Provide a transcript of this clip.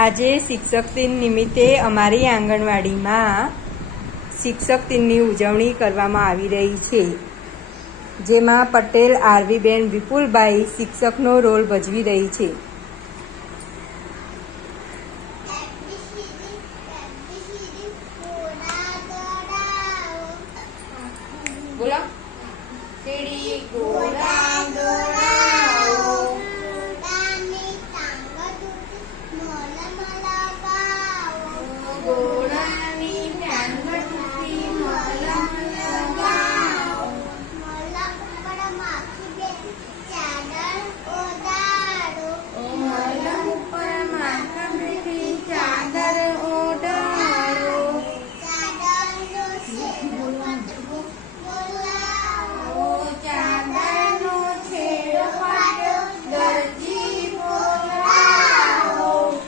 આજે શિક્ષક દિન નિમિત્તે અમારી આંગણવાડીમાં શિક્ષક દિનની ઉજવણી કરવામાં આવી રહી છે, જેમાં પટેલ આરવીબેન વિપુલભાઈ શિક્ષકનો રોલ ભજવી રહી છે।